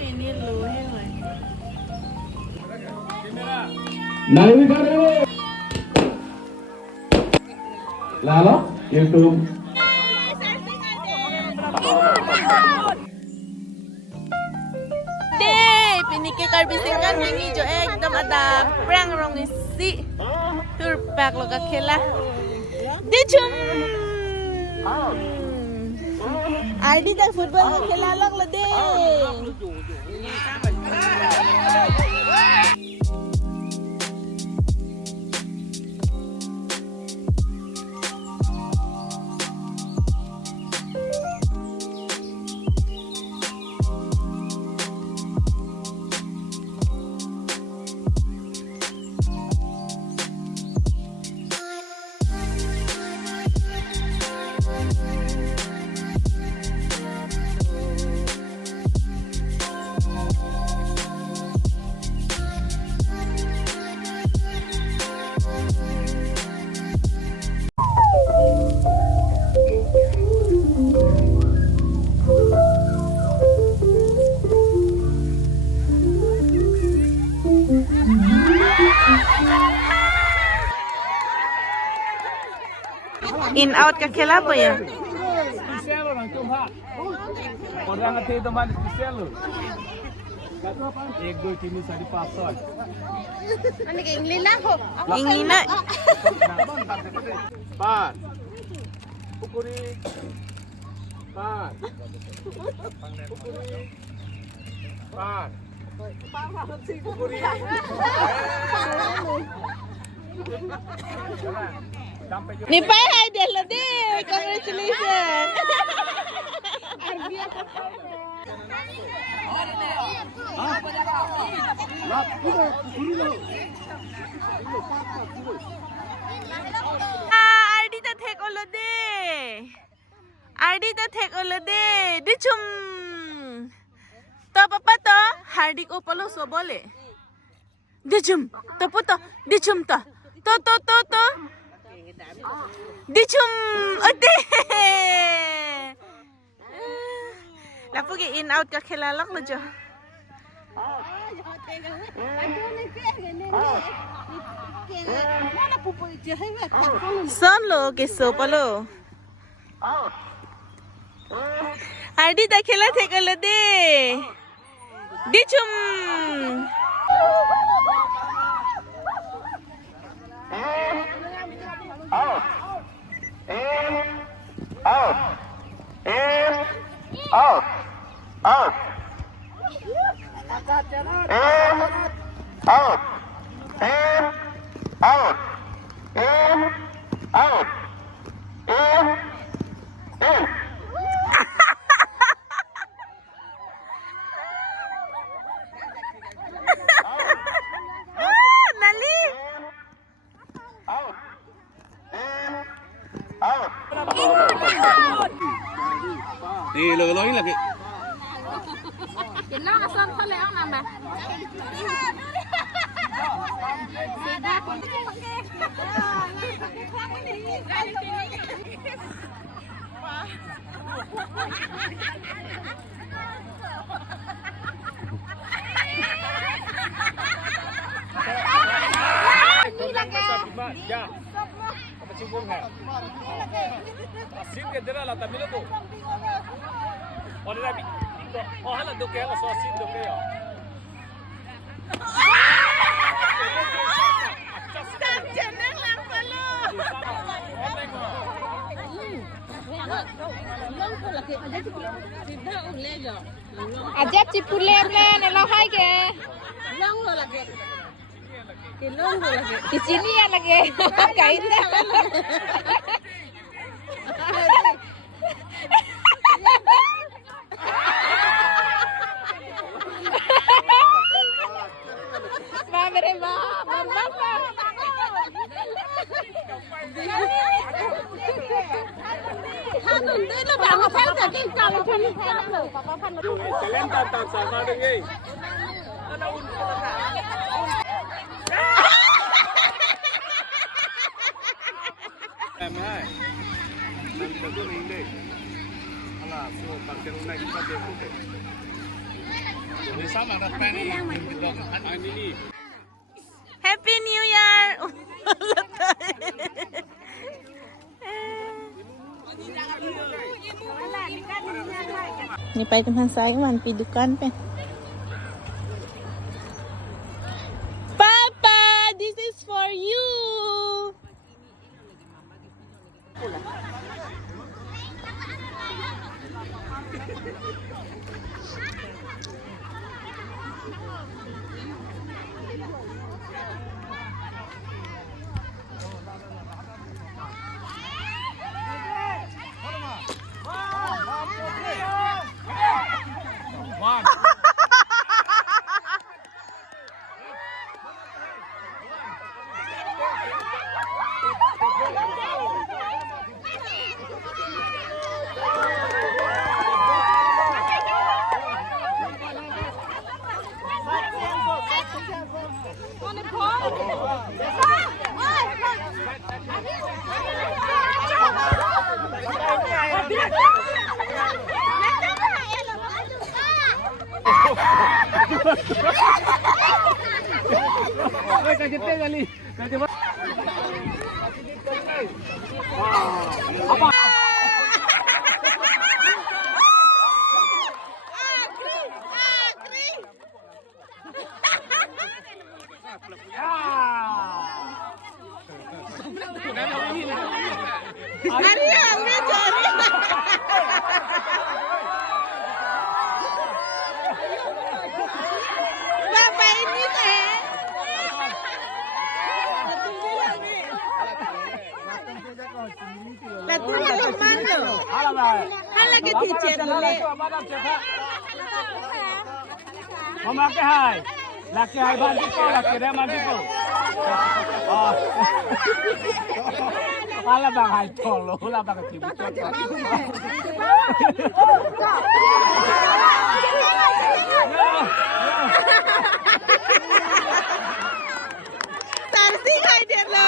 ini lu hewan. Nabi Karbi. Lalu YouTube. Deh, piniki Karbi singkat ini jo ekdom ada perang rong isi. Turpak lo kakela. Dijum. Ardi tak football kakela lok lo deh. In out ka khela po ya. Spesial orang cuma. Orang hati teman spesial. 1 2 3 4 5 Ani ka inglina ko. Inglina. 4 Pukuri 4 Pukuri 4 Ni pai hai de lo de. Congratulations. Ardi ta thek olo de. Ardi ta thek olo de. Dichum. To papa to hardik opalo so bole. Dichum. To puto. Dichum to. To. Dichum. Ote. Lapu ke in out ka khela lak lo jo. Son lo ke so palo. Ardi ta khela thekalo de. Dichum. Đi lừa lối là cái Cái nó là son có léo nằm mà. Ya. Apa cinggung ha? Asin ke dera la tamilo tu. Ora rabi. Oh hala do ke la so asin do ke yo. Stop jangan lang palo. Ajak cipulem ne lo hai ke. Long lo lagi. Di sini ya lagi. Kainnya. Mamere ma, mama. Hanun deh lo bang apa yang tadi kalau kami kalau papa pan lo. Kalian tak sama dengan em hai nang tago ni inde ala so pakai una kita deko ke Happy New Year นี่ไปกันทางซ้ายมันปีดูกันไปPapa this is for you One. Mama ke hai, laki hai bandi ko, laki dia mandi ko. Oh, ala bang hai tolo, ala bang tibu tolo. Tarsing hai dia lo.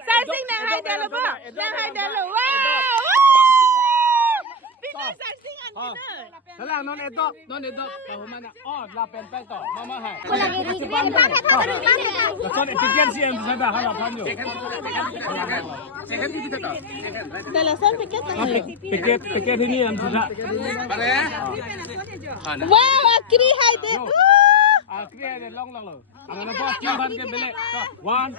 Sarsing nang hai dia lo ba? Nang hai dia lo. Wow! Pinang sarsing an kita. Salah non edok, tahu mana? Oh, lapen pe to, mama hai. Betul, tiket sih yang sudah halal panju. Dalasan piket tang. Tiket ini yang sudah. Wow, akri hai dia. Akri ada long lo. Ang ano po, kimban ke bele. One.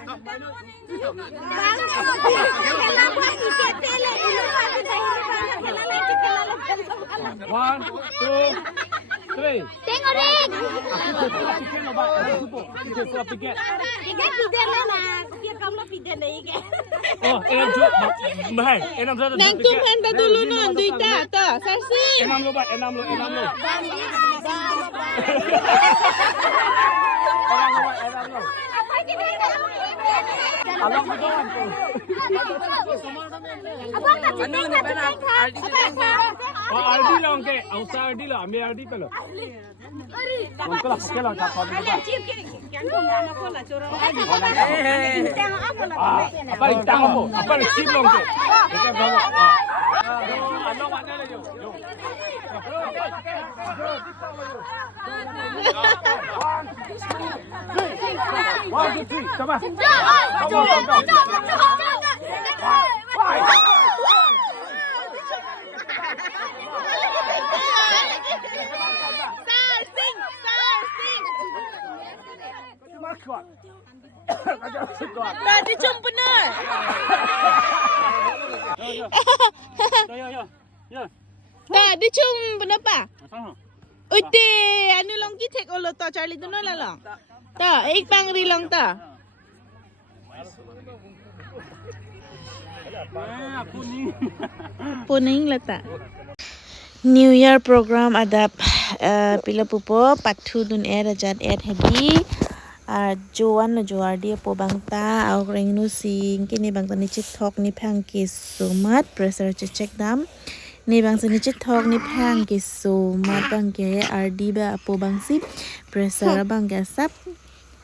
One, two, three. Tengok ring. Tiket lo ba? Tiket lo tiket. Tiket piden lah nak. Tiket kamu lah piden dah ikan. Oh, enam cup. Bahai, enam satu. Nang tumhan ba dulu non duita to. Sarsing. Enam lo ba? Enam lo. Enam lo. Alam mo doon po. Ano ni pera? Oh, RD lang ke. Ang sa RD lang, may RD pa lo. Manto lang kaya lang tapos ba. Apa rin tama mo? Apa rin chip lang ke. Ito ba? Ano ba na yo? One, two, three. Come on. Tadi cum benar. Tadi cum benar pa? Uite, anu long ki tek olo to Charlie tu no la long. Ta, ek pang ri long ta. Puning la ta. New Year program adap pila pupo patu dun era jat happy. Joan la joar dia po bangta au reng nu sing kini bangta ni TikTok ni phang ki sumat pressure check dam ni bang sini TikTok ni phang ki sumat bang ke RD ba po bang sip pressure bang ga sap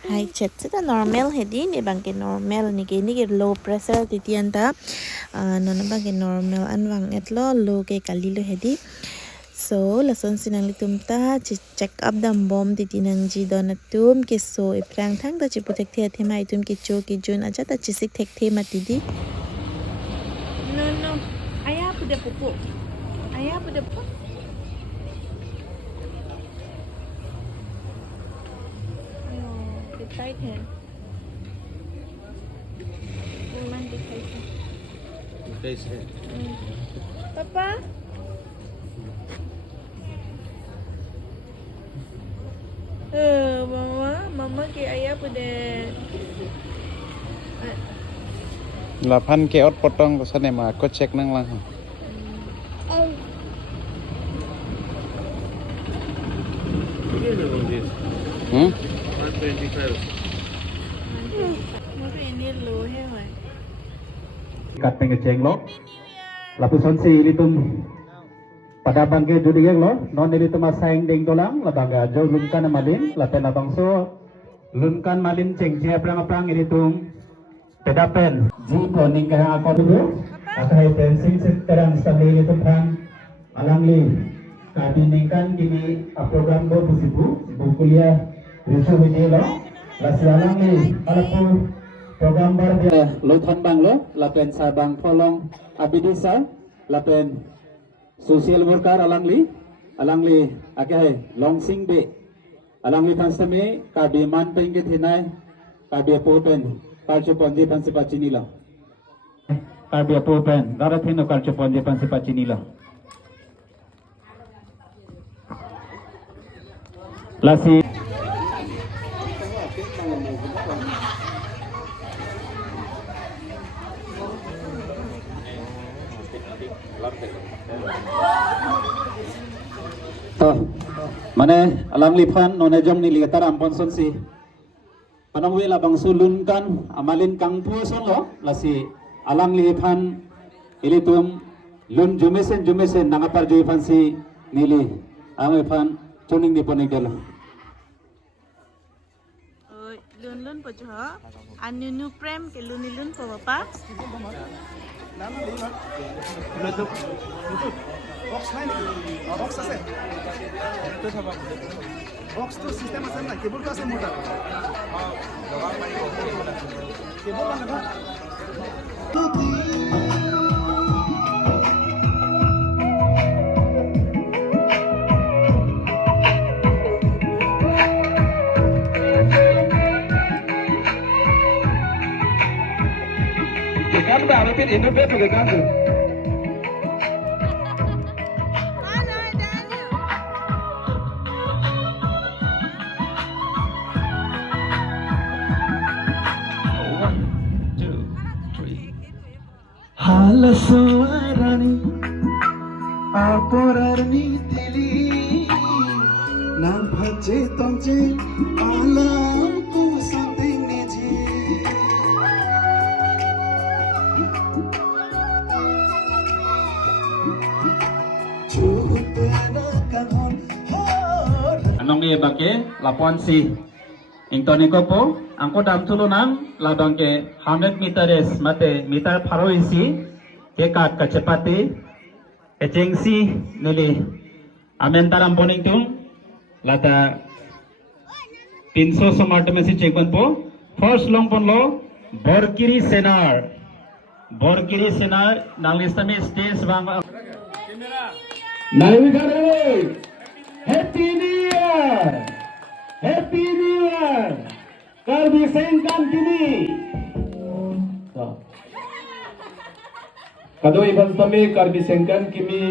Hai chat kita normal hedi ni bangke normal ni ke low pressure titian ta nona bangke normal anwang etlo low ke kalilo hedi. So lason sinang litum ta check up dam bom titinang ji donatum ke so iprang thang ta chiputek the thema itum ke cho ke jun aja ta chisik thek thema tidi. No ayah pude pupu tight है woman कैसे पापा mama ke ayah pada là phan ke ot potong ko sane ma ko check nang lang Kat pengeceng lo. Lapuson si litum pada bangke judigeng lo. Non litum asaing ding dolang. Labangga jo lunkan malin. Lapen abang so lunkan malin ceng cia prang ilitum pedapen. Ji koning kaya akor dulu. Akai pensing sekarang sambil litum pang alangli. Kami ningkan kini program lo busibu kuliah risu ini lo. Lasi alangli alapu program dia lotan bang lo lapen sabang polong abidisa lapen social worker alangli akai longsing be alangli pansame Karbi man pengge thinai Karbi popen karcho ponje panse pachini lo Karbi popen dara thino karcho ponje panse pachini lo lasi Mane alang lipan none jom ni ligatar ampon son si panong wela bang sulun kan amalin kang puson lo lasi alang lipan ilitum lun jumesen nangapar juipan si nili ang lipan tuning di ponig dalo lun po jo anu prem ke lun po papa box নাই box আছে তো থাকা box তো সিস্টেম আছে না কেবল তো আছে মোটা জগা মারি কেবল লাগা kan ba arapin interface ke kan Hala suarani aporarni tili nan bhaje tomje alam tum something niji anong ni bake lapuan si ingtoni ko po angko dam tulunan labang ke 100 meters mate meter pharo isi ke kat kacepati ecengsi nili amen taram boning tung lata 300 smart mesi cekon po first long pon lo borkiri senar nanglistami stage bang Naiwikare Happy New Year Karbi sengkan kini kado iban tame Karbi sengkan kimi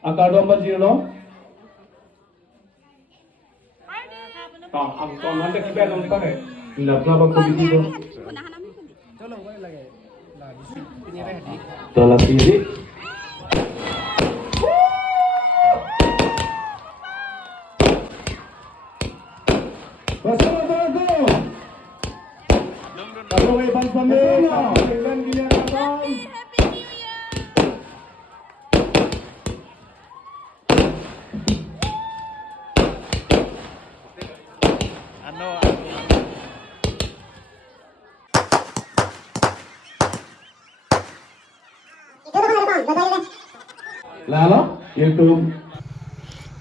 akado majiro ang kon hande kibe long pare lapna ba ko bidido tola siri Kalau iban pamilya, dengan ginagawa. Lalo, YouTube.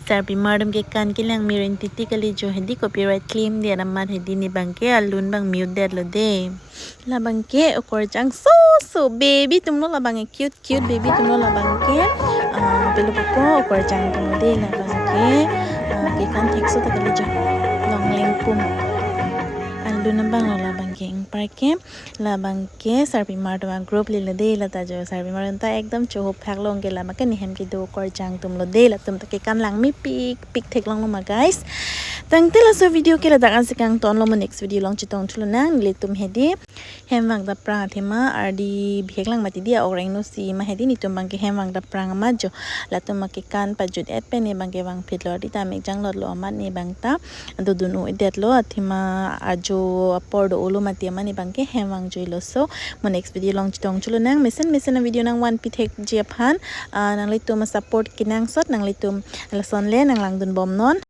Sarbi madam ke kan ke lang mirin titi kali jo hindi copyright claim dia naman hindi ni bangke alun bang mute dead lo de la bangke okor jang so baby tumlo la bangke cute baby tumlo la bangke pelo popo okor jang tumlo de la bangke ke kan thik so kali jo long leng pum alun bang lo la bangke ing parke la bangke sarbi madam group le de la ta jo sarbi madam ta ekdam choho phak long ke la ma ke ni hem ki do okor jang tumlo de la tum ta ke kan lang mi pic thek long lo ma guys tang tela so video ke la dakan sikang ton lo mo next video long chitong chulo nang le tum hedi hem wang da prang thema ardi bhek lang mati dia oreng no si ma hedi ni tum bang ke hem wang da prang ma jo la tum ma ke kan pa jut et pe ne bang ke wang phit lo di ta mek jang lot lo ma ne bang ta do dunu det lo athima ajo apor do olo mati ma ne bang ke hem wang joi lo so mo next video long chitong chulo nang mesen na video nang one pi thek je phan nang le tum support kinang sot nang le tum la son le nang lang dun bom non